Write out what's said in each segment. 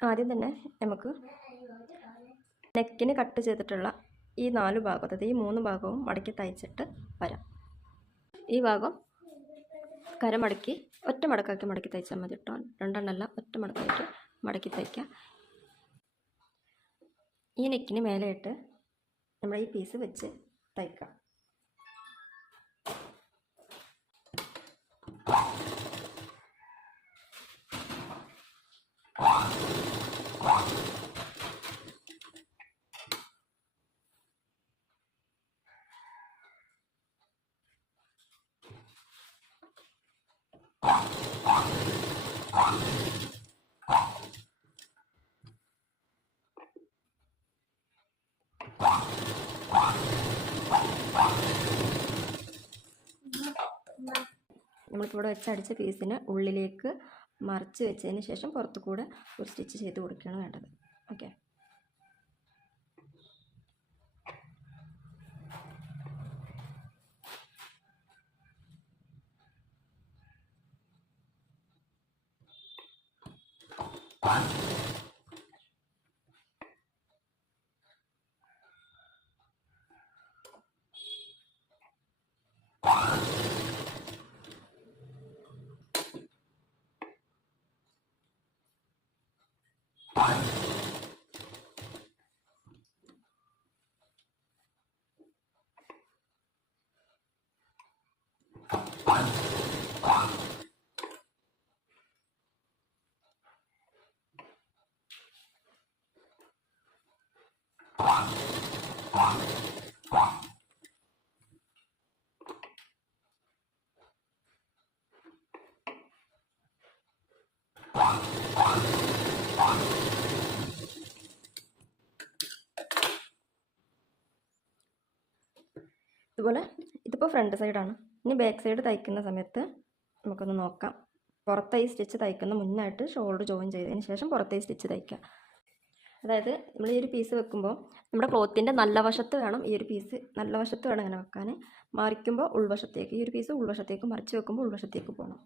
ആദ്യം തന്നെ നമുക്ക് നെക്കിന് കട്ട് ചെയ്തിട്ടുള്ള ഈ 4 ഭാഗം, അതായത് ഈ 3 ഭാഗവും മടക്കി തയ്ച്ചിട്ട് വരാം. ഈ ഭാഗം കരമടക്കി ഒറ്റ മടക്കാക്കി മടക്കി തയ്ച്ചാൽ മതി കേട്ടോ. രണ്ടെണ്ണമല്ല, ഒറ്റ മടക്കായിട്ട് മടക്കി തയ്ക്കാം. ഈ നെക്കിന് മേലെയിട്ട് നമ്മൾ ഈ പീസ് വെച്ച് തയ്ക്കാം. നമ്മളിപ്പോൾ ഇവിടെ വെച്ചടിച്ച പീസിന് ഉള്ളിലേക്ക് മറിച്ച് വെച്ചതിന് ശേഷം പുറത്തു കൂടെ ഒരു സ്റ്റിച്ച് ചെയ്ത് കൊടുക്കുകയാണ് വേണ്ടത്. ഓക്കെ. ഇതുപോലെ ഇതിപ്പോൾ ഫ്രണ്ട് സൈഡാണ്. ഇനി ബാക്ക് സൈഡ് തയ്ക്കുന്ന സമയത്ത് നമുക്കൊന്ന് നോക്കാം. പുറത്തെ ഈ സ്റ്റിച്ച് തയ്ക്കുന്ന മുന്നായിട്ട് ഷോൾഡർ ജോയിൻ ചെയ്തതിന് ശേഷം പുറത്തെ ഈ സ്റ്റിച്ച് തയ്ക്കുക. അതായത് നമ്മൾ ഈ ഒരു പീസ് വെക്കുമ്പോൾ നമ്മുടെ ക്ലോത്തിൻ്റെ നല്ല വശത്ത് വേണം, ഈ ഒരു പീസ് നല്ല വശത്ത് വേണം ഇങ്ങനെ വെക്കാൻ. മറിക്കുമ്പോൾ ഉൾവശത്തേക്ക്, ഈ ഒരു പീസ് ഉൾവശത്തേക്ക് മറിച്ച് വെക്കുമ്പോൾ ഉൾവശത്തേക്ക് പോകണം.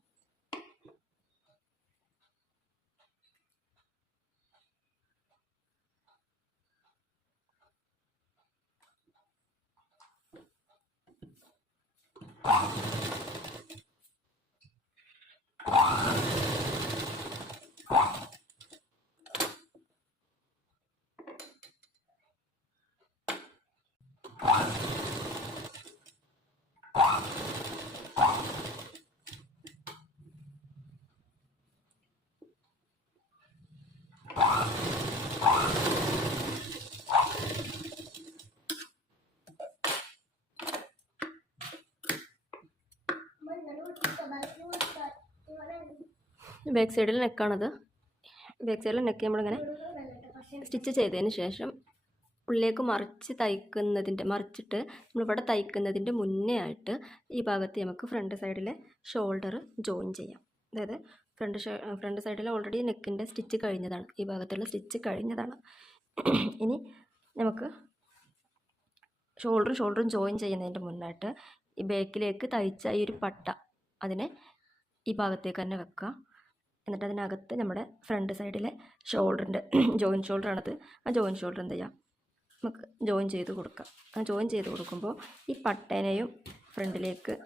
ബാക്ക് സൈഡിൽ നെക്കാണത്. ബാക്ക് സൈഡിൽ നെക്ക് നമ്മളിങ്ങനെ സ്റ്റിച്ച് ചെയ്തതിന് ശേഷം ഉള്ളിലേക്ക് മറിച്ചിട്ട് നമ്മളിവിടെ തയ്ക്കുന്നതിൻ്റെ മുന്നേ ആയിട്ട് ഈ ഭാഗത്ത് നമുക്ക് ഫ്രണ്ട് സൈഡിലെ ഷോൾഡർ ജോയിൻ ചെയ്യാം. അതായത് ഫ്രണ്ട് സൈഡിൽ ഓൾറെഡി നെക്കിൻ്റെ സ്റ്റിച്ച് കഴിഞ്ഞതാണ്, ഈ ഭാഗത്തുള്ള സ്റ്റിച്ച് കഴിഞ്ഞതാണ്. ഇനി നമുക്ക് ഷോൾഡറും ജോയിൻ ചെയ്യുന്നതിൻ്റെ മുന്നായിട്ട് ഈ ബാക്കിലേക്ക് തയ്ച്ച ഈ ഒരു പട്ട അതിനെ ഈ ഭാഗത്തേക്ക് തന്നെ വെക്കുക. എന്നിട്ട് അതിനകത്ത് നമ്മുടെ ഫ്രണ്ട് സൈഡിലെ ഷോൾഡറിൻ്റെ ജോയിൻ ഷോൾഡറാണത്. ആ ജോയിൻ ഷോൾഡർ എന്ത് ചെയ്യാം, നമുക്ക് ജോയിൻ ചെയ്ത് കൊടുക്കാം. ആ ജോയിൻ ചെയ്ത് കൊടുക്കുമ്പോൾ ഈ പട്ടേനെയും ഫ്രണ്ടിലേക്ക്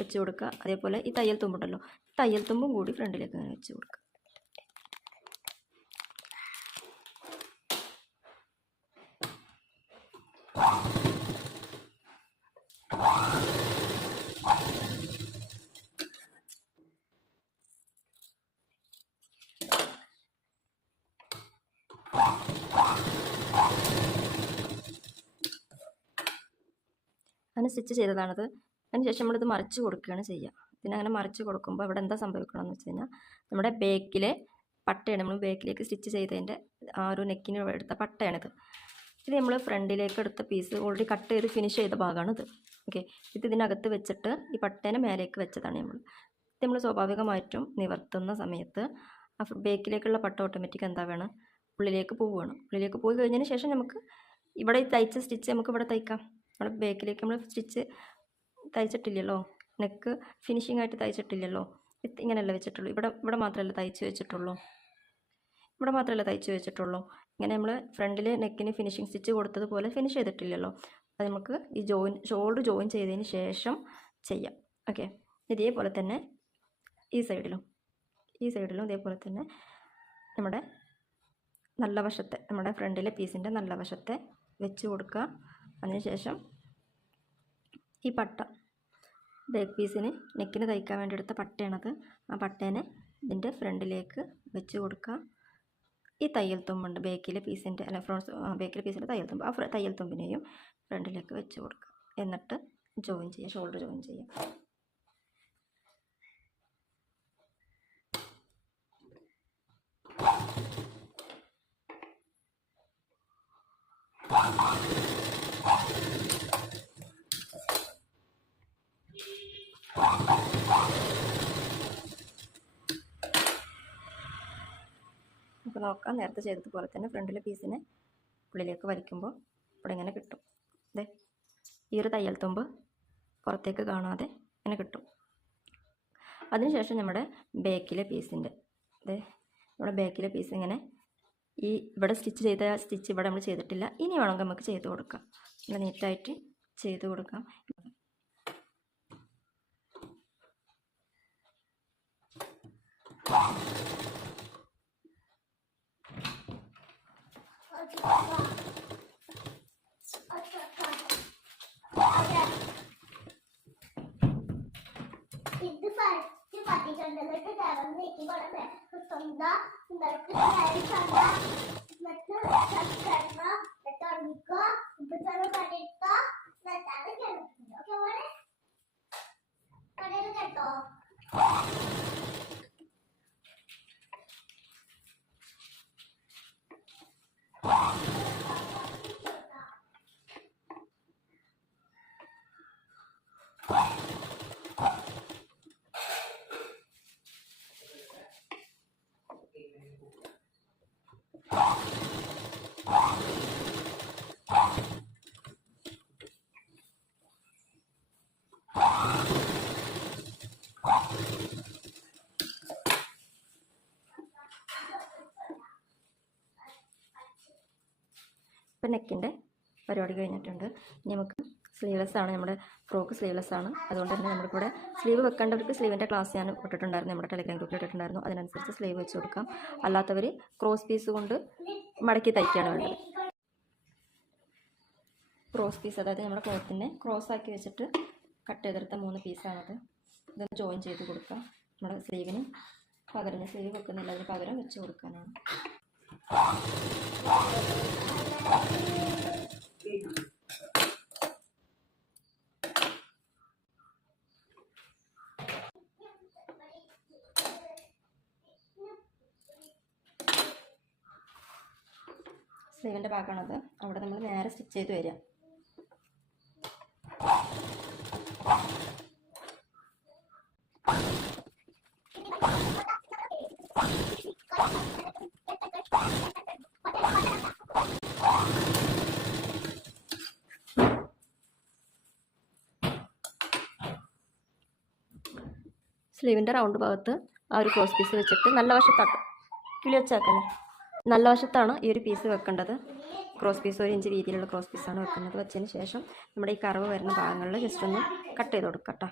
വെച്ച് കൊടുക്കുക. അതേപോലെ ഈ തയ്യൽ തുമ്പുണ്ടല്ലോ, തയ്യൽ തുമ്പും കൂടി ഫ്രണ്ടിലേക്ക് അങ്ങനെ വെച്ച് കൊടുക്കുക. അങ്ങനെ സ്റ്റിച്ച് ചെയ്തതാണത്. അതിനുശേഷം നമ്മളിത് മറിച്ച് കൊടുക്കുകയാണ് ചെയ്യുക. ഇതിനങ്ങനെ മറിച്ച് കൊടുക്കുമ്പോൾ ഇവിടെ എന്താ സംഭവിക്കണമെന്ന് വെച്ച് കഴിഞ്ഞാൽ നമ്മുടെ ബാക്കിലെ പട്ടയാണ്, നമ്മൾ ബാക്കിലേക്ക് സ്റ്റിച്ച് ചെയ്തതിൻ്റെ ആ ഒരു നെക്കിന് എടുത്ത പട്ടയാണിത്. ഇത് നമ്മൾ ഫ്രണ്ടിലേക്ക് എടുത്ത പീസ് ഓൾറെഡി കട്ട് ചെയ്ത് ഫിനിഷ് ചെയ്ത ഭാഗമാണിത്. ഓക്കെ, ഇത് ഇതിനകത്ത് വെച്ചിട്ട് ഈ പട്ടേനെ മേലേക്ക് വെച്ചതാണ് നമ്മൾ സ്വാഭാവികമായിട്ടും നിവർത്തുന്ന സമയത്ത് ആ ബാക്കിലേക്കുള്ള പട്ട ഓട്ടോമാറ്റിക് എന്താ വേണം, ഉള്ളിലേക്ക് പോവുകയാണ്. ഉള്ളിലേക്ക് പോയി കഴിഞ്ഞതിന് ശേഷം നമുക്ക് ഇവിടെ തയ്ച്ച സ്റ്റിച്ച് നമുക്ക് ഇവിടെ തയ്ക്കാം. നമ്മൾ ബാക്കിലേക്ക് നമ്മൾ സ്റ്റിച്ച് തയ്ച്ചിട്ടില്ലല്ലോ, നെക്ക് ഫിനിഷിംഗ് ആയിട്ട് തയ്ച്ചിട്ടില്ലല്ലോ, ഇങ്ങനെയല്ല വെച്ചിട്ടുള്ളൂ. ഇവിടെ മാത്രമല്ല തയ്ച്ച് വെച്ചിട്ടുള്ളൂ. ഇവിടെ മാത്രമല്ല തയ്ച്ച് വെച്ചിട്ടുള്ളൂ. ഇങ്ങനെ നമ്മൾ ഫ്രണ്ടിൽ നെക്കിന് ഫിനിഷിങ് സ്റ്റിച്ച് കൊടുത്തതുപോലെ ഫിനിഷ് ചെയ്തിട്ടില്ലല്ലോ. അത് നമുക്ക് ഈ ഷോൾഡർ ജോയിൻ ചെയ്തതിന് ശേഷം ചെയ്യാം. ഓക്കെ, ഇതേപോലെ തന്നെ ഈ സൈഡിലും ഇതേപോലെ തന്നെ നമ്മുടെ നല്ല വശത്തെ, നമ്മുടെ ഫ്രണ്ടിലെ പീസിൻ്റെ നല്ല വശത്തെ വെച്ച് കൊടുക്കുക. അതിനുശേഷം ഈ പട്ട, ബാക്ക് പീസിന് നെക്കിന് തയ്ക്കാൻ വേണ്ടി എടുത്ത പട്ടയാണത്. ആ പട്ടേനെ ഇതിൻ്റെ ഫ്രണ്ടിലേക്ക് വെച്ച് കൊടുക്കുക. ഈ തയ്യൽ തുമ്പുണ്ട് ബേക്കിലെ പീസിൻ്റെ, അല്ല ബേക്കിലെ പീസിൻ്റെ തയ്യൽ തുമ്പ്, ആ തയ്യൽ തുമ്പിനെയും ഫ്രണ്ടിലേക്ക് വെച്ച് കൊടുക്കുക. എന്നിട്ട് ജോയിൻ ചെയ്യുക, ഷോൾഡർ ജോയിൻ ചെയ്യുക. നമുക്ക് നോക്കാം, നേരത്തെ ചെയ്തതുപോലെ തന്നെ ഫ്രണ്ടിലെ പീസിനെ ഉള്ളിലേക്ക് വലിക്കുമ്പോൾ ഇവിടെ ഇങ്ങനെ കിട്ടും. അതെ, ഈ ഒരു തയ്യൽ തുമ്പ് പുറത്തേക്ക് കാണാതെ ഇങ്ങനെ കിട്ടും. അതിനുശേഷം നമ്മുടെ ബേക്കിലെ പീസിൻ്റെ, അതെ, നമ്മുടെ ബേക്കിലെ പീസ് ഇങ്ങനെ ഈ ഇവിടെ സ്റ്റിച്ച് ചെയ്ത സ്റ്റിച്ച് ഇവിടെ നമ്മൾ ചെയ്തിട്ടില്ല. ഇനി വേണമെങ്കിൽ നമുക്ക് ചെയ്ത് കൊടുക്കാം. നല്ല നീറ്റായിട്ട് ചെയ്ത് കൊടുക്കാം. ഇപ്പം നെക്കിൻ്റെ പരിപാടി കഴിഞ്ഞിട്ടുണ്ട്. ഇനി നമുക്ക് സ്ലീവ്ലെസ് ആണ്, നമ്മുടെ ഫ്രോക്ക് സ്ലീവ്ലെസ് ആണ്. അതുകൊണ്ട് തന്നെ നമ്മളിവിടെ സ്ലീവ് വെക്കേണ്ടവർക്ക് സ്ലീവിൻ്റെ ക്ലാസ് ഞാൻ ഇട്ടിട്ടുണ്ടായിരുന്നു, നമ്മുടെ ടെലിഗ്രാം ഗ്രൂപ്പിൽ ഇട്ടിട്ടുണ്ടായിരുന്നു. അതിനനുസരിച്ച് സ്ലീവ് വെച്ച് കൊടുക്കാം. അല്ലാത്തവർ ക്രോസ് പീസ് കൊണ്ട് മടക്കി തയ്ക്കുകയാണ് വേണ്ടത്. ക്രോസ് പീസ്, അതായത് നമ്മുടെ ക്ലോത്തിനെ ക്രോസ് ആക്കി വെച്ചിട്ട് കട്ട് ചെയ്തെടുത്ത 3 പീസാണത്. ഇതൊന്ന് ജോയിൻ ചെയ്ത് കൊടുക്കാം. നമ്മുടെ സ്ലീവിന് പകരം, സ്ലീവ് വെക്കുന്നില്ല, അതിന് പകരം വെച്ച് കൊടുക്കാനാണ്. സ്ലീവിൻ്റെ ഭാഗമാണത്. അവിടെ നമ്മൾ നേരെ സ്റ്റിച്ച് ചെയ്ത് വരിക. സ്ലീവിൻ്റെ റൗണ്ട് ഭാഗത്ത് ആ ഒരു ക്രോസ് പീസ് വെച്ചിട്ട് നല്ല വശത്താട്ടോ, കിളി വെച്ചാക്കല്ലേ, നല്ല വശത്താണ് ഈ ഒരു പീസ് വെക്കേണ്ടത്. ക്രോസ് പീസ് 1 ഇഞ്ച് വീതിയിലുള്ള ക്രോസ് പീസാണ് വെക്കുന്നത്. വെച്ചതിന് ശേഷം നമ്മുടെ ഈ കർവ് വരുന്ന ഭാഗങ്ങളിൽ ജസ്റ്റ് ഒന്ന് കട്ട് ചെയ്ത് കൊടുക്കട്ടോ.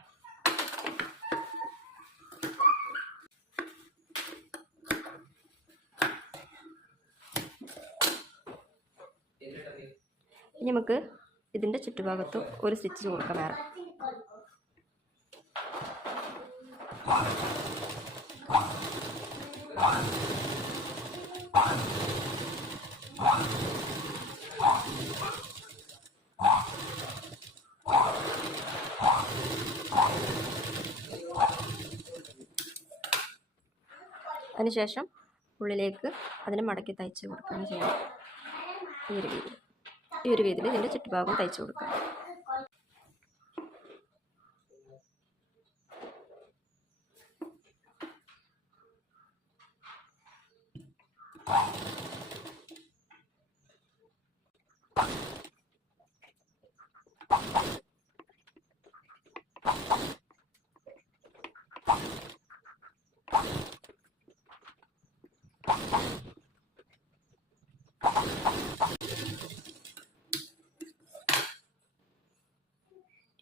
ഇനി നമുക്ക് ഇതിൻ്റെ ചുറ്റുഭാഗത്ത് ഒരു സ്റ്റിച്ച് കൊടുക്കാം വേറെ. അതിനുശേഷം ഉള്ളിലേക്ക് അതിനെ മടക്കി തയ്ച്ച് കൊടുക്കുകയാണ് ചെയ്യുന്നത്. ഈ ഒരു രീതിയിൽ ഇതിൻ്റെ ചുറ്റുഭാഗം തയ്ച്ച് കൊടുക്കുക.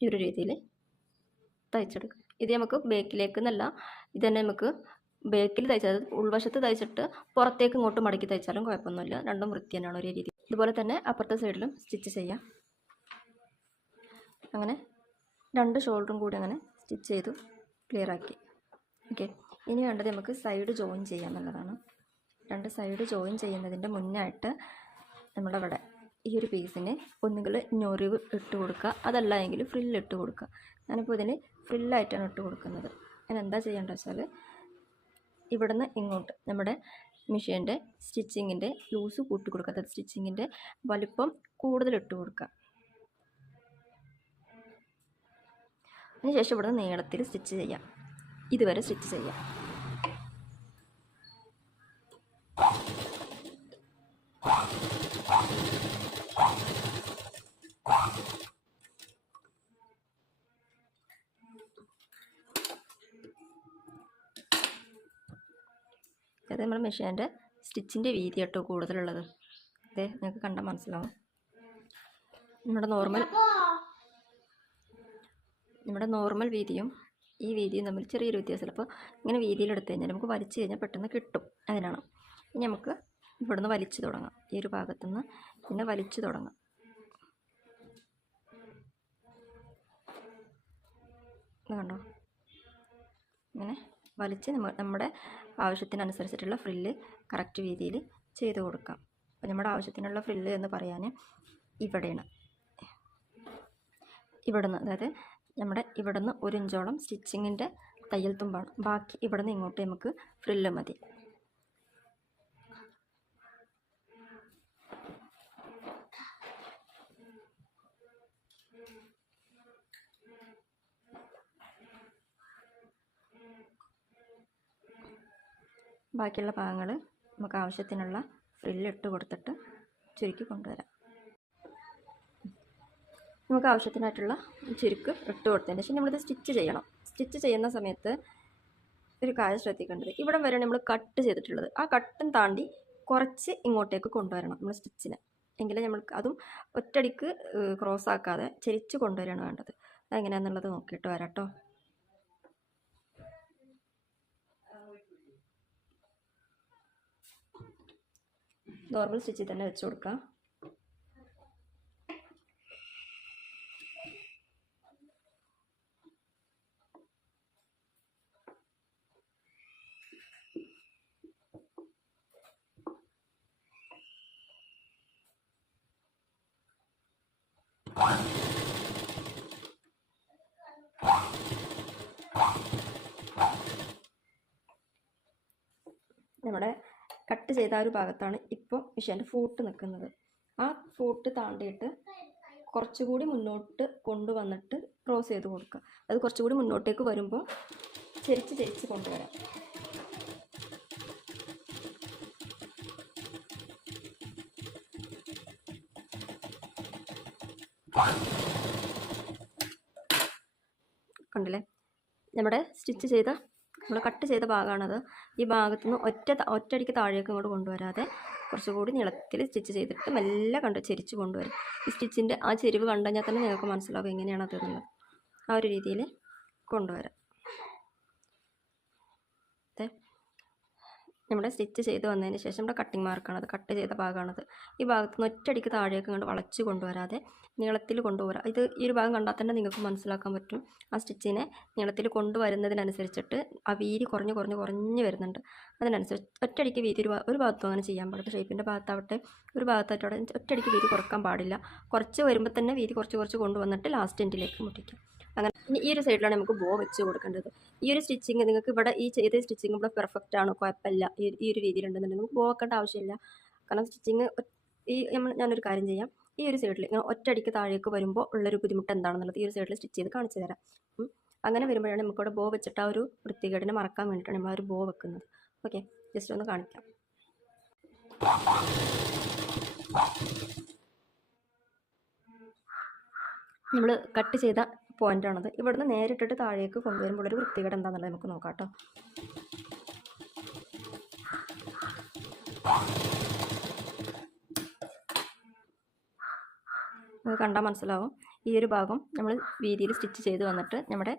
ഈ ഒരു രീതിയിൽ തയ്ച്ചെടുക്കുക. ഇത് നമുക്ക് ബേക്കിലേക്ക് എന്നല്ല, ഇത് തന്നെ നമുക്ക് ബേക്കിൽ തയ്ച്ചത് ഉൾവശത്ത് തയ്ച്ചിട്ട് പുറത്തേക്ക് ഇങ്ങോട്ട് മടക്കി തയ്ച്ചാലും കുഴപ്പമൊന്നുമില്ല. രണ്ടും വൃത്തി തന്നെയാണ് ഒരേ രീതി. ഇതുപോലെ തന്നെ അപ്പുറത്തെ സൈഡിലും സ്റ്റിച്ച് ചെയ്യാം. അങ്ങനെ 2 ഷോൾഡറും കൂടി അങ്ങനെ സ്റ്റിച്ച് ചെയ്തു ക്ലിയർ ആക്കി. ഓക്കെ, ഇനി വേണ്ടത് നമുക്ക് സൈഡ് ജോയിൻ ചെയ്യാം എന്നുള്ളതാണ്. 2 സൈഡ് ജോയിൻ ചെയ്യുന്നതിൻ്റെ മുന്നായിട്ട് നമ്മുടെ ഇവിടെ ഈ ഒരു പീസിന് ഒന്നുകിൽ ഞൊറിവ് ഇട്ട് കൊടുക്കുക, അതല്ല എങ്കിൽ ഫ്രില്ല് ഇട്ട് കൊടുക്കുക. ഞാനിപ്പോൾ ഇതിന് ഫ്രില്ലായിട്ടാണ് ഇട്ട് കൊടുക്കുന്നത്. ഞാൻ എന്താ ചെയ്യേണ്ടത് വെച്ചാൽ ഇവിടുന്ന് ഇങ്ങോട്ട് നമ്മുടെ മെഷീൻ്റെ സ്റ്റിച്ചിങ്ങിൻ്റെ ലൂസ് കൂട്ടി കൊടുക്കുക, അതായത് സ്റ്റിച്ചിങ്ങിൻ്റെ വലിപ്പം കൂടുതൽ ഇട്ട് കൊടുക്കുക. അതിനുശേഷം ഇവിടുന്ന് നീളത്തിൽ സ്റ്റിച്ച് ചെയ്യാം. ഇതുവരെ സ്റ്റിച്ച് ചെയ്യാം. അത് നമ്മുടെ മെഷീൻ്റെ സ്റ്റിച്ചിൻ്റെ വീതി കേട്ടോ കൂടുതലുള്ളത്. അതെ, നിങ്ങൾക്ക് കണ്ടാൽ മനസ്സിലാവും. നമ്മുടെ നോർമൽ വീതിയും ഈ വീതിയും തമ്മിൽ ചെറിയൊരു വ്യത്യാസമില്ല. അപ്പോൾ ഇങ്ങനെ വീതിയിലെടുത്ത് കഴിഞ്ഞാൽ നമുക്ക് വലിച്ചു കഴിഞ്ഞാൽ പെട്ടെന്ന് കിട്ടും. അതിനാണ്. ഇനി നമുക്ക് ഇവിടുന്ന് വലിച്ചു തുടങ്ങാം. ഈ ഒരു ഭാഗത്തുനിന്ന് പിന്നെ വലിച്ചു തുടങ്ങാം. ഇത് കണ്ടോ, ഇങ്ങനെ വലിച്ച് നമ്മുടെ ആവശ്യത്തിനനുസരിച്ചിട്ടുള്ള ഫ്രില്ല് കറക്റ്റ് രീതിയിൽ ചെയ്ത് കൊടുക്കാം. അപ്പോൾ നമ്മുടെ ആവശ്യത്തിനുള്ള ഫ്രില്ല് എന്ന് പറയാൻ ഇവിടെയാണ്. ഇവിടുന്ന്, അതായത് നമ്മുടെ ഇവിടുന്ന് 1 ഇഞ്ചോളം സ്റ്റിച്ചിങ്ങിൻ്റെ തയ്യൽ തുമ്പാണ്. ബാക്കി ഇവിടുന്ന് ഇങ്ങോട്ട് നമുക്ക് ഫ്രില്ല് മതി. ബാക്കിയുള്ള ഭാഗങ്ങൾ നമുക്ക് ആവശ്യത്തിനുള്ള ഫ്രില്ല് ഇട്ട് കൊടുത്തിട്ട് ചുരുക്കി കൊണ്ടുവരാം. നമുക്ക് ആവശ്യത്തിനായിട്ടുള്ള ചുരുക്ക് ഇട്ട് കൊടുത്തതിന് ശേഷം നമ്മളിത് സ്റ്റിച്ച് ചെയ്യണം. സ്റ്റിച്ച് ചെയ്യുന്ന സമയത്ത് ഒരു കാര്യം ശ്രദ്ധിക്കേണ്ടത്, ഇവിടെ വരെ നമ്മൾ കട്ട് ചെയ്തിട്ടുള്ളത്, ആ കട്ടും താണ്ടി കുറച്ച് ഇങ്ങോട്ടേക്ക് കൊണ്ടുവരണം നമ്മൾ സ്റ്റിച്ചിന്. എങ്കിലേ നമ്മൾക്ക് അതും ഒറ്റടിക്ക് ക്രോസ് ആക്കാതെ ചെരിച്ച് കൊണ്ടുവരികയാണ് വേണ്ടത്. അതെങ്ങനെയാണെന്നുള്ളത് നോക്കിയിട്ട് വരാം കേട്ടോ. നോർമൽ സ്റ്റിച്ചിൽ തന്നെ വെച്ച് കൊടുക്കാം. നമ്മുടെ കട്ട് ചെയ്ത ആ ഒരു ഭാഗത്താണ് ഇപ്പോൾ മെഷീൻ്റെ ഫൂട്ട് നിൽക്കുന്നത്. ആ ഫൂട്ട് താണ്ടിയിട്ട് കുറച്ചുകൂടി മുന്നോട്ട് കൊണ്ടുവന്നിട്ട് ക്രോസ് ചെയ്ത് കൊടുക്കുക. അത് കുറച്ചുകൂടി മുന്നോട്ടേക്ക് വരുമ്പോൾ ചെരിച്ച് കൊണ്ടുവരാം. കണ്ടില്ലേ, നമ്മുടെ സ്റ്റിച്ച് ചെയ്ത നമ്മൾ കട്ട് ചെയ്ത ഭാഗമാണത്. ഈ ഭാഗത്തുനിന്ന് ഒറ്റയടിക്ക് താഴേക്ക് ഇങ്ങോട്ട് കൊണ്ടുവരാതെ കുറച്ചുകൂടി നീളത്തിൽ സ്റ്റിച്ച് ചെയ്തിട്ട് മെല്ലെ ചെരിച്ച് കൊണ്ടുവരും. ഈ സ്റ്റിച്ചിൻ്റെ ആ ചെരിവ് കണ്ടു കഴിഞ്ഞാൽ തന്നെ നിങ്ങൾക്ക് മനസ്സിലാവും എങ്ങനെയാണ് അതെന്നുള്ളത്. ആ ഒരു രീതിയിൽ കൊണ്ടുവരാം. നമ്മുടെ സ്റ്റിച്ച് ചെയ്ത് വന്നതിന് ശേഷം നമ്മുടെ കട്ടിങ് മാർക്കാണത്, കട്ട് ചെയ്ത ഭാഗമാണത്. ഈ ഭാഗത്തുനിന്ന് ഒറ്റയടിക്ക് താഴേക്ക് ഇങ്ങോട്ട് വളച്ച് കൊണ്ടുവരാതെ നീളത്തിൽ കൊണ്ടുവരാം. ഇത് ഈ ഒരു ഭാഗം കണ്ടാൽ തന്നെ നിങ്ങൾക്ക് മനസ്സിലാക്കാൻ പറ്റും. ആ സ്റ്റിച്ചിനെ നീളത്തിൽ കൊണ്ടുവരുന്നതിനനുസരിച്ചിട്ട് ആ വീതി കുറഞ്ഞ് വരുന്നുണ്ട്. അതിനനുസരിച്ച് ഒറ്റയടിക്ക് വീതി ഒരു ഭാഗത്തും അങ്ങനെ ചെയ്യാൻ പാടില്ല. ഷേപ്പിൻ്റെ ഭാഗത്താവട്ടെ ഒരു ഭാഗത്തായിട്ടവിടെ ഒറ്റയടിക്ക് വീതി കുറക്കാൻ പാടില്ല. കുറച്ച് വരുമ്പോൾ തന്നെ വീതി കുറച്ച് കൊണ്ടുവന്നിട്ട് ലാസ്റ്റ് എൻഡിലേക്ക് മുട്ടിക്കാം. അങ്ങനെ ഈ ഒരു സൈഡിലാണ് നമുക്ക് ബോ വെച്ച് കൊടുക്കേണ്ടത്. ഈ ഒരു സ്റ്റിച്ചിങ് നിങ്ങൾക്ക് ഇവിടെ ഈ ചെയ്ത സ്റ്റിച്ചിങ് ഇവിടെ പെർഫെക്റ്റ് ആണ്, കുഴപ്പമില്ല. ഈ ഒരു രീതിയിലുണ്ടെന്നുണ്ടെങ്കിൽ നമുക്ക് ബോ വെക്കേണ്ട ആവശ്യമില്ല. കാരണം സ്റ്റിച്ചിങ് ഞാനൊരു കാര്യം ചെയ്യാം. ഈ ഒരു സൈഡിൽ ഇങ്ങനെ ഒറ്റയടിക്ക് താഴേക്ക് വരുമ്പോൾ ഉള്ളൊരു ബുദ്ധിമുട്ട് എന്താണെന്നുള്ളത് ഈ ഒരു സൈഡിൽ സ്റ്റിച്ച് ചെയ്ത് കാണിച്ചു തരാം. അങ്ങനെ വരുമ്പോഴാണ് നമുക്കിവിടെ ബോ വെച്ചിട്ട് ആ ഒരു വൃത്തികേടിനെ മറക്കാൻ വേണ്ടിയിട്ടാണ് നമ്മൾ ആ ഒരു ബോ വെക്കുന്നത്. ഓക്കെ, ജസ്റ്റ് ഒന്ന് കാണിക്കാം. നമ്മൾ കട്ട് ചെയ്ത പോയിൻ്റാണത്. ഇവിടുന്ന് നേരിട്ടിട്ട് താഴേക്ക് കൊണ്ടുവരുമ്പോൾ ഒരു വൃത്തികേട് എന്താണെന്നുള്ളത് നമുക്ക് നോക്കാം കേട്ടോ. കണ്ടാൽ മനസ്സിലാവും. ഈ ഒരു ഭാഗം നമ്മൾ വീതിയിൽ സ്റ്റിച്ച് ചെയ്ത് വന്നിട്ട് നമ്മുടെ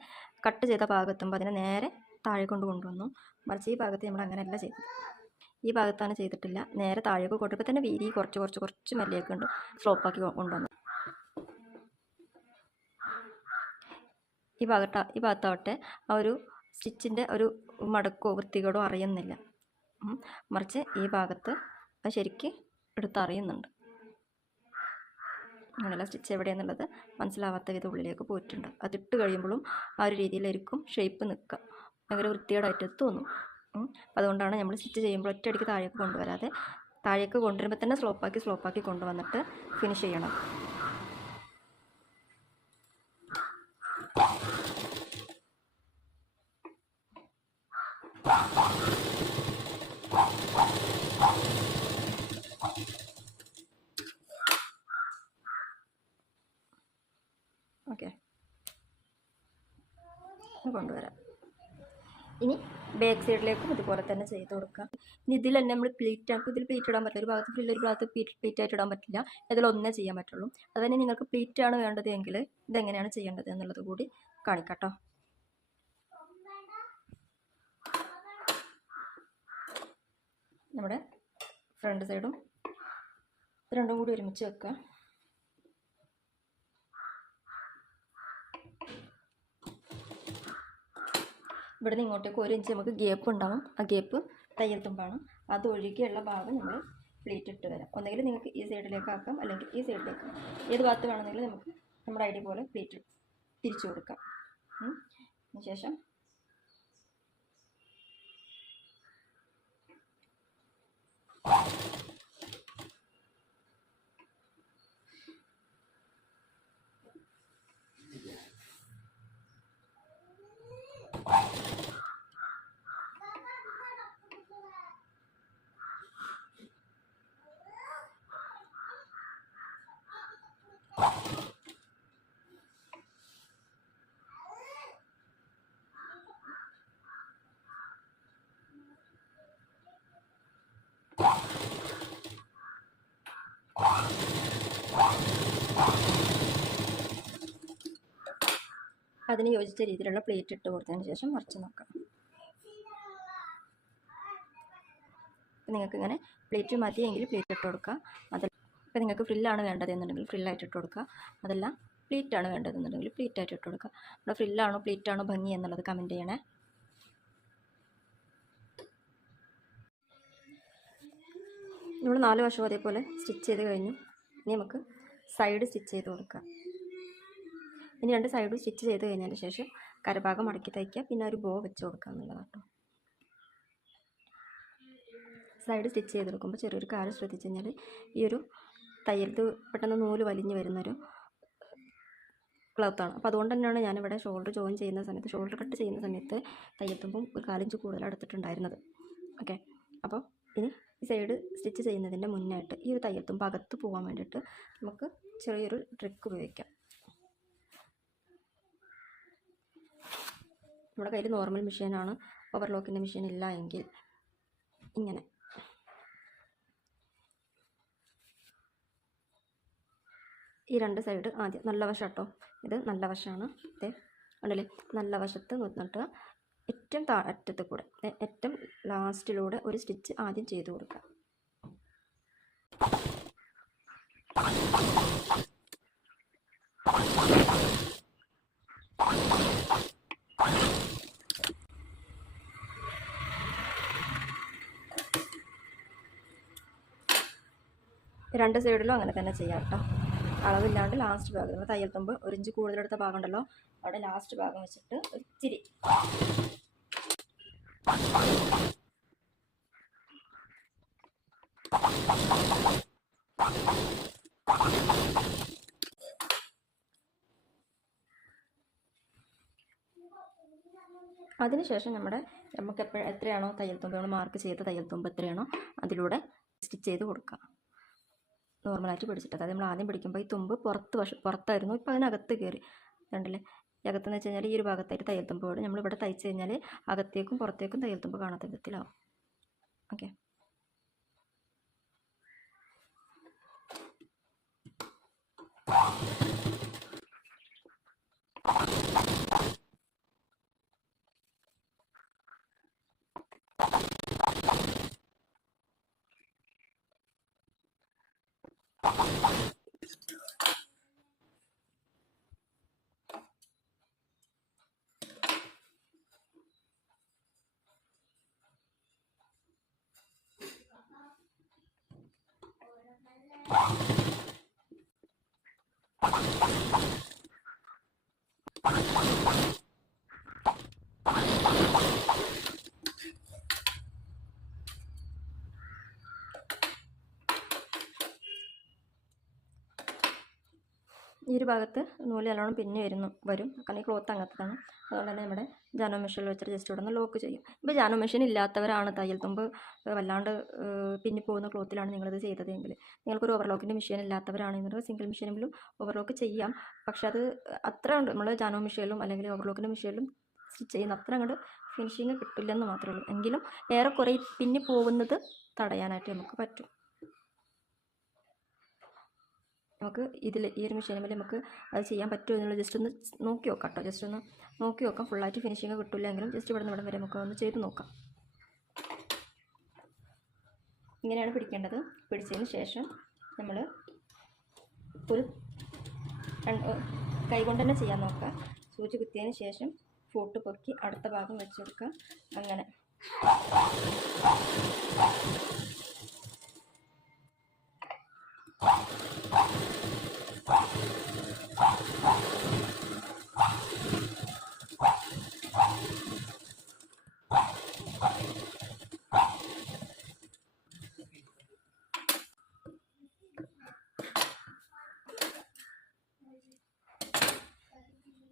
കട്ട് ചെയ്ത ഭാഗത്തുമ്പോൾ അതിനെ നേരെ താഴെ കൊണ്ടുവന്നു. മറിച്ച് ഈ ഭാഗത്ത് നമ്മൾ അങ്ങനെയല്ല ചെയ്തത്. ഈ ഭാഗത്താണ് ചെയ്തിട്ടില്ല, നേരെ താഴേക്ക് കൊണ്ടുപോയി തന്നെ വീതി കുറച്ച് മെല്ലേക്ക് കൊണ്ട് സ്ലോപ്പാക്കി കൊണ്ടുവന്നു. ഈ ഭാഗത്താവട്ടെ ആ ഒരു സ്റ്റിച്ചിൻ്റെ ഒരു മടക്കോ വൃത്തികേടോ അറിയുന്നില്ല. മറിച്ച് ഈ ഭാഗത്ത് അത് ശരിക്ക് എടുത്തറിയുന്നുണ്ട്. അങ്ങനെയുള്ള സ്റ്റിച്ച് എവിടെയെന്നുള്ളത് മനസ്സിലാവാത്ത വിധം ഉള്ളിലേക്ക് പോയിട്ടുണ്ട്. അതിട്ട് കഴിയുമ്പോഴും ആ ഒരു രീതിയിലായിരിക്കും ഷേപ്പ് നിൽക്കുക, ഭയങ്കര വൃത്തികേടായിട്ട് തോന്നും. അതുകൊണ്ടാണ് നമ്മൾ സ്റ്റിച്ച് ചെയ്യുമ്പോൾ ഒറ്റയടിക്ക് താഴേക്ക് കൊണ്ടുവരാതെ താഴേക്ക് കൊണ്ടുവരുമ്പോൾ തന്നെ സ്ലോപ്പാക്കി കൊണ്ടുവന്നിട്ട് ഫിനിഷ് ചെയ്യണം. ഓക്കെ, കൊണ്ടുവരാം. ഇനി ബാക്ക് സൈഡിലേക്കും ഇതുപോലെ തന്നെ ചെയ്ത് കൊടുക്കാം. ഇനി ഇതിൽ തന്നെ നമ്മൾ പ്ലീറ്റ് പ്ലീറ്റ് ഇടാൻ പറ്റില്ല, ഒരു ഭാഗത്ത് ഫ്രില്ല് ഒരു ഭാഗത്ത് പ്ലീറ്റ് ആയിട്ട് ഇടാൻ പറ്റില്ല. ഇതിലൊന്നേ ചെയ്യാൻ പറ്റുള്ളൂ. അതുതന്നെ നിങ്ങൾക്ക് പ്ലീറ്റാണ് വേണ്ടത് എങ്കിൽ ഇതെങ്ങനെയാണ് ചെയ്യേണ്ടത് എന്നുള്ളത് കൂടി കാണിക്കാം കേട്ടോ. നമ്മുടെ ഫ്രണ്ട് സൈഡും രണ്ടും കൂടി ഒരുമിച്ച് വെക്കുക. ഇവിടെ നിന്ന് ഇങ്ങോട്ടേക്ക് 1 ഇഞ്ച് നമുക്ക് ഗ്യാപ്പ് ഉണ്ടാവും. ആ ഗ്യാപ്പ് തയ്യൽ തുമ്പാണ്. അത് ഒഴികെയുള്ള ഭാഗം നമ്മൾ പ്ലീറ്റ് ഇട്ട് വരാം. ഒന്നെങ്കിൽ നിങ്ങൾക്ക് ഈ സൈഡിലേക്ക് ആക്കാം, അല്ലെങ്കിൽ ഈ സൈഡിലേക്ക്. ഏത് ഭാഗത്ത് വേണമെങ്കിലും നമുക്ക് നമ്മുടെ ഐഡിയ പോലെ പ്ലീറ്റ് തിരിച്ചു കൊടുക്കാം. അതിനുശേഷം അതിന് യോജിച്ച രീതിയിലുള്ള പ്ലേറ്റ് ഇട്ട് കൊടുത്തതിന് ശേഷം മറിച്ച് നോക്കാം. നിങ്ങൾക്ക് ഇങ്ങനെ പ്ലേറ്റ് മതിയെങ്കിൽ പ്ലേറ്റ് ഇട്ട് കൊടുക്കുക. ഇപ്പോൾ നിങ്ങൾക്ക് ഫ്രില്ലാണ് വേണ്ടതെന്നുണ്ടെങ്കിൽ ഫ്രില്ലായിട്ട് ഇട്ട് കൊടുക്കുക. അതല്ല പ്ലീറ്റാണ് വേണ്ടതെന്നുണ്ടെങ്കിൽ പ്ലീറ്റായിട്ട് ഇട്ട് കൊടുക്കുക. ഇവിടെ ഫ്രില്ലാണോ പ്ലീറ്റാണോ ഭംഗി എന്നുള്ളത് കമൻറ്റ് ചെയ്യണേ. നമ്മൾ 4 വശവും അതേപോലെ സ്റ്റിച്ച് ചെയ്ത് കഴിഞ്ഞു. ഇനി നമുക്ക് സൈഡ് സ്റ്റിച്ച് ചെയ്ത് കൊടുക്കാം. ഇനി 2 സൈഡും സ്റ്റിച്ച് ചെയ്ത് കഴിഞ്ഞതിന് ശേഷം കരഭാഗം മടക്കി തയ്ക്കുക, പിന്നെ ഒരു ബോ വെച്ച് കൊടുക്കുക എന്നുള്ളതാണ് കേട്ടോ. സൈഡ് സ്റ്റിച്ച് ചെയ്തെടുക്കുമ്പോൾ ചെറിയൊരു കാര്യം ശ്രദ്ധിച്ചു കഴിഞ്ഞാൽ ഈ ഒരു തയ്യൽത്ത് പെട്ടെന്ന് നൂല് വലിഞ്ഞ് വരുന്നൊരു ക്ലോത്താണ്. അപ്പോൾ അതുകൊണ്ട് തന്നെയാണ് ഞാനിവിടെ ഷോൾഡർ ജോയിൻ ചെയ്യുന്ന സമയത്ത്, ഷോൾഡർ കട്ട് ചെയ്യുന്ന സമയത്ത് തയ്യൽത്തുമ്പം ഒരു 4 ഇഞ്ച് കൂടുതൽ എടുത്തിട്ടുണ്ടായിരുന്നത്. ഓക്കെ, അപ്പോൾ ഇനി ഈ സൈഡ് സ്റ്റിച്ച് ചെയ്യുന്നതിൻ്റെ മുന്നായിട്ട് ഈ ഒരു തയ്യൽത്തുമ്പ് അകത്ത് പോകാൻ വേണ്ടിയിട്ട് നമുക്ക് ചെറിയൊരു ട്രിക്ക് ഉപയോഗിക്കാം. നമ്മുടെ കയ്യിൽ നോർമൽ മെഷീനാണ്, ഓവർലോക്കിൻ്റെ മെഷീൻ ഇല്ല എങ്കിൽ ഇങ്ങനെ ഈ 2 സൈഡ് ആദ്യം നല്ല വശം കേട്ടോ, ഇത് നല്ല വശമാണ്. ഇതേ ഉണ്ടല്ലേ, നല്ല വശത്ത് നിന്നിട്ട് ഏറ്റവും അറ്റത്ത് കൂടെ ഏറ്റവും ലാസ്റ്റിലൂടെ ഒരു സ്റ്റിച്ച് ആദ്യം ചെയ്ത് കൊടുക്കുക. രണ്ട് സൈഡിലും അങ്ങനെ തന്നെ ചെയ്യാം കേട്ടോ. അളവില്ലാണ്ട് ലാസ്റ്റ് ഭാഗം നമ്മൾ തയ്യൽ തുമ്പ് 1 ഇഞ്ച് കൂടുതലെടുത്ത ഭാഗം ഉണ്ടല്ലോ, അവിടെ ലാസ്റ്റ് ഭാഗം വെച്ചിട്ട് ഇച്ചിരി അതിനുശേഷം നമുക്ക് എത്രയാണോ തയ്യൽ തുമ്പ് നമ്മൾ മാർക്ക് ചെയ്ത തയ്യൽ തുമ്പ് എത്രയാണോ അതിലൂടെ സ്റ്റിച്ച് ചെയ്ത് കൊടുക്കുക. നോർമലായിട്ട് പിടിച്ചിട്ട്, അതായത് നമ്മൾ ആദ്യം പിടിക്കുമ്പോൾ ഈ തുമ്പ് പുറത്തായിരുന്നു, ഇപ്പോൾ അതിനകത്ത് കയറി കണ്ടില്ലേ. ഈ അകത്തെന്ന് വെച്ച് കഴിഞ്ഞാൽ ഈ ഒരു ഭാഗത്തായിട്ട് തയ്യൽ തുമ്പ് വരും. നമ്മളിവിടെ തയ്ച്ച് കഴിഞ്ഞാൽ അകത്തേക്കും പുറത്തേക്കും തയ്യൽ തുമ്പ് കാണാത്ത വിധത്തിലാവും. ഓക്കെ, ഈ ഒരു ഭാഗത്ത് നൂല് നല്ലോണം പിന്നെ വരും കാരണം ഈ ക്ലോത്ത് അങ്ങനത്തതാണ്. അതുകൊണ്ട് തന്നെ നമ്മുടെ ജാനോ മെഷീനിൽ വെച്ചിട്ട് ജസ്റ്റ് ഇവിടെ നിന്ന് ലോക്ക് ചെയ്യും. ഇപ്പോൾ ജാനോ മെഷീൻ ഇല്ലാത്തവരാണ് തയ്യൽ തുമ്പ് വല്ലാണ്ട് പിന്നി പോകുന്ന ക്ലോത്തിലാണ് നിങ്ങളിത് ചെയ്തതെങ്കിൽ, നിങ്ങൾക്കൊരു ഓവർലോക്കിൻ്റെ മെഷീൻ ഇല്ലാത്തവരാണെന്നുണ്ടെങ്കിൽ സിംഗിൾ മെഷീനിലും ഓവർലോക്ക് ചെയ്യാം. പക്ഷെ അത് അത്ര ഉണ്ട് നമ്മൾ ജാനോ മെഷീനിലും അല്ലെങ്കിൽ ഓവർലോക്കിൻ്റെ മെഷീനിലും സ്റ്റിച്ച് ചെയ്യുന്ന അത്ര അങ്ങോട്ട് ഫിനിഷിങ് കിട്ടില്ലെന്ന് മാത്രമേ ഉള്ളൂ. എങ്കിലും ഏറെക്കുറെ പിന്നി പോകുന്നത് തടയാനായിട്ട് നമുക്ക് പറ്റും. നമുക്ക് ഈ ഒരു മെഷീനിൽ നമുക്ക് അത് ചെയ്യാൻ പറ്റുമോ എന്നുള്ളത് ജസ്റ്റ് ഒന്ന് നോക്കി നോക്കാം കേട്ടോ. ജസ്റ്റ് ഒന്ന് നോക്കി നോക്കാം. ഫുള്ളായിട്ട് ഫിനിഷിങ് കിട്ടില്ലെങ്കിലും ജസ്റ്റ് ഇവിടെ നിന്ന് വരെ നമുക്ക് ഒന്ന് ചെയ്ത് നോക്കാം. ഇങ്ങനെയാണ് പിടിക്കേണ്ടത്. പിടിച്ചതിന് ശേഷം നമ്മൾ ഒരു കൈകൊണ്ട് തന്നെ ചെയ്യാൻ നോക്കുക. സൂചി കുത്തിയതിന് ശേഷം ഫോട്ട് പൊക്കി അടുത്ത ഭാഗം വെച്ച് കൊടുക്കുക. അങ്ങനെ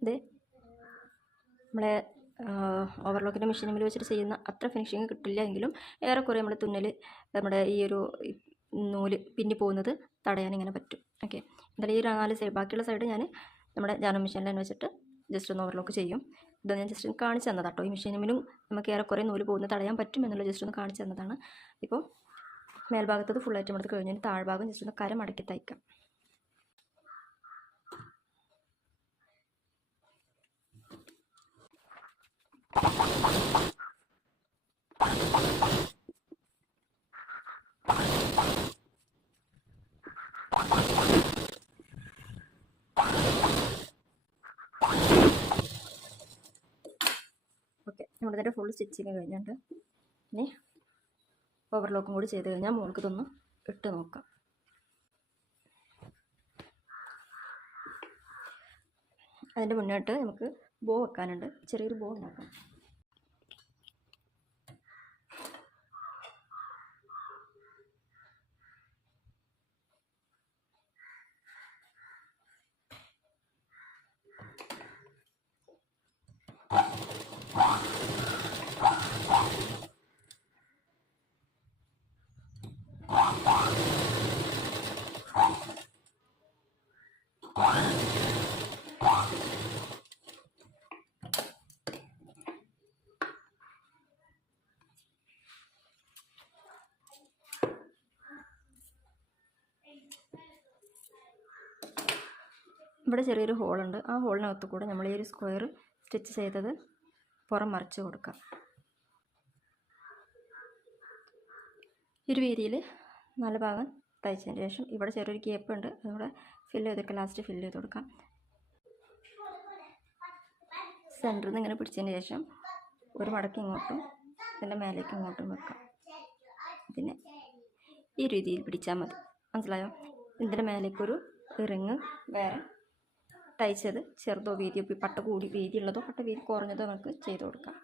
ഇത് നമ്മളെ ഓവർലോക്കിൻ്റെ മെഷീനിൽ വെച്ചിട്ട് ചെയ്യുന്ന അത്ര ഫിനിഷിങ് കിട്ടില്ല എങ്കിലും ഏറെക്കുറെ നമ്മൾ തുന്നൽ നമ്മുടെ ഈ ഒരു നൂല് പിന്നി പോകുന്നത് തടയാൻ ഇങ്ങനെ പറ്റും. ഓക്കെ, എന്തായാലും ഈ 4 സൈഡ് ബാക്കിയുള്ള സൈഡ് ഞാൻ നമ്മുടെ ജാനോ മെഷീനിൽ തന്നെ വെച്ചിട്ട് ജസ്റ്റ് ഒന്ന് ഓവർലോക്ക് ചെയ്യും. ഇത് ഞാൻ ജസ്റ്റ് ഒന്ന് കാണിച്ചു തന്നതാണ് കേട്ടോ. ഈ മെഷീനിലും നമുക്ക് ഏറെക്കുറെ നൂല് പോകുന്നത് തടയാൻ പറ്റും എന്നുള്ള ജസ്റ്റ് ഒന്ന് കാണിച്ചു തന്നതാണ്. ഇപ്പോൾ മേൽഭാഗത്തത് ഫുള്ളായിട്ട് നമ്മൾ കഴിഞ്ഞാൽ താഴ്ഭാഗം ജസ്റ്റ് ഒന്ന് കര മടക്കി തയ്ക്കാം. ഓക്കെ, നമ്മളിതിൻ്റെ ഫുൾ സ്റ്റിച്ചിങ് കഴിഞ്ഞിട്ട് ഇനി ഓവർലോക്കും കൂടി ചെയ്ത് കഴിഞ്ഞാൽ മോൾക്ക് ഇതൊന്ന് ഇട്ട് നോക്കാം. അതിൻ്റെ മുന്നോട്ട് നമുക്ക് ബോ വെക്കാനുണ്ട്. ചെറിയൊരു ബോ ഉണ്ടാക്കാം. ഇവിടെ ചെറിയൊരു ഹോളുണ്ട്. ആ ഹോളിനകത്ത് കൂടെ നമ്മൾ ഈ ഒരു സ്ക്വയർ സ്റ്റിച്ച് ചെയ്തത് പുറം മറിച്ച് കൊടുക്കാം. ഈ ഒരു വീതിയിൽ 4 ഭാഗം തയ്ച്ചതിന് ശേഷം ഇവിടെ ചെറിയൊരു ഗ്യാപ്പ് ഉണ്ട്, അതുകൂടെ ഫില്ല് ചെയ്തൊക്കെ ലാസ്റ്റ് ഫില്ല് ചെയ്ത് കൊടുക്കാം. സെൻറ്ററിൽ നിന്ന് ഇങ്ങനെ പിടിച്ചതിന് ശേഷം ഒരു മടക്ക് ഇങ്ങോട്ടും ഇതിൻ്റെ മേലേക്ക് ഇങ്ങോട്ടും വെക്കാം. പിന്നെ ഈ രീതിയിൽ പിടിച്ചാൽ മതി. മനസ്സിലായോ? ഇതിൻ്റെ മേലേക്കൊരു റിങ് വേറെ തയ്ച്ചത് ചെറുതോ വീതിയോ പട്ട കൂടി വീതിയുള്ളതോ പട്ട വീതി കുറഞ്ഞതോ നമുക്ക് ചെയ്ത് കൊടുക്കാം.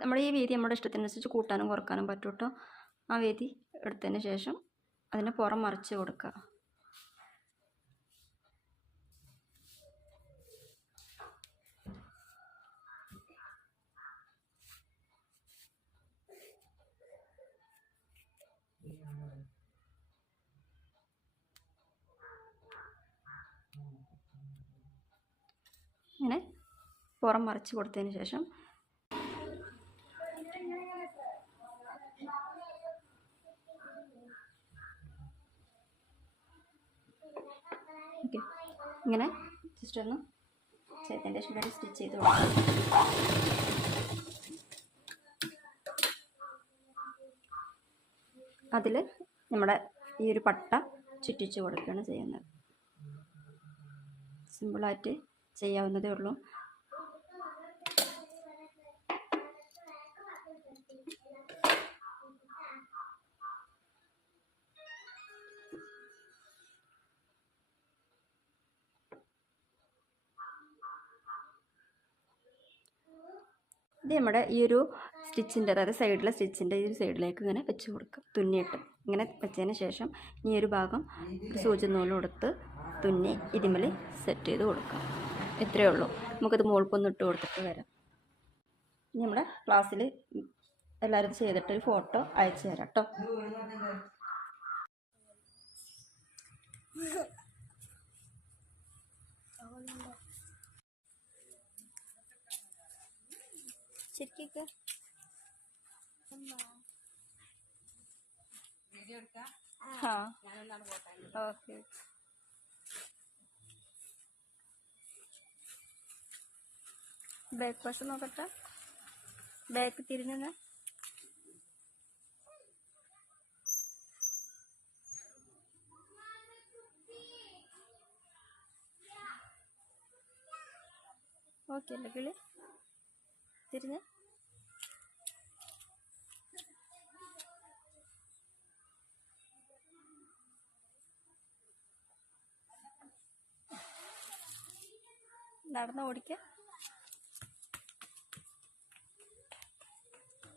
നമ്മുടെ ഈ വീതി നമ്മുടെ ഇഷ്ടത്തിനനുസരിച്ച് കൂട്ടാനും കുറക്കാനും പറ്റും കേട്ടോ. ആ വീതി എടുത്തതിന് ശേഷം അതിനെ പുറം മറിച്ച് കൊടുക്കുക. ഇങ്ങനെ പുറം മറിച്ച് കൊടുത്തതിന് ശേഷം ഇങ്ങനെ ജസ്റ്റ് ഒന്ന് ചെയ്തതിൻ്റെ ശേഷം ഇവിടെ സ്റ്റിച്ച് ചെയ്ത് കൊടുക്കാം. അതിൽ നമ്മുടെ ഈ ഒരു പട്ട ചുറ്റിച്ച് കൊടുക്കുകയാണ് ചെയ്യുന്നത്. സിമ്പിളായിട്ട് ചെയ്യാവുന്നതേ ഉള്ളൂ. ഇത് നമ്മുടെ ഈ ഒരു സ്റ്റിച്ചിൻ്റെ, അതായത് സൈഡിലെ സ്റ്റിച്ചിൻ്റെ ഈ ഒരു സൈഡിലേക്ക് ഇങ്ങനെ വെച്ച് കൊടുക്കുക. തുന്നിയിട്ട് ഇങ്ങനെ വെച്ചതിന് ശേഷം ഈ ഒരു ഭാഗം സൂചി നൂല് കൊടുത്ത് തുന്നി ഇതിന്മേൽ സെറ്റ് ചെയ്ത് കൊടുക്കാം. ഇത്രയേ ഉള്ളൂ. നമുക്കത് മുകൾക്കൊന്ന് ഇട്ട് കൊടുത്തിട്ട് വരാം. ഇനി നമ്മുടെ ക്ലാസ്സിൽ എല്ലാവരും ചെയ്തിട്ട് ഒരു ഫോട്ടോ അയച്ചു തരാം കേട്ടോ. ശരിക്കൊക്കെ ഓക്കെ. ബാക്ക് വശം നോക്കട്ടെ. ബാക്ക് തിരിഞ്ഞ ഓക്കെ അല്ലേ കിളി? തിരിഞ്ഞ് നടന്ന് ഓടിക്കാം.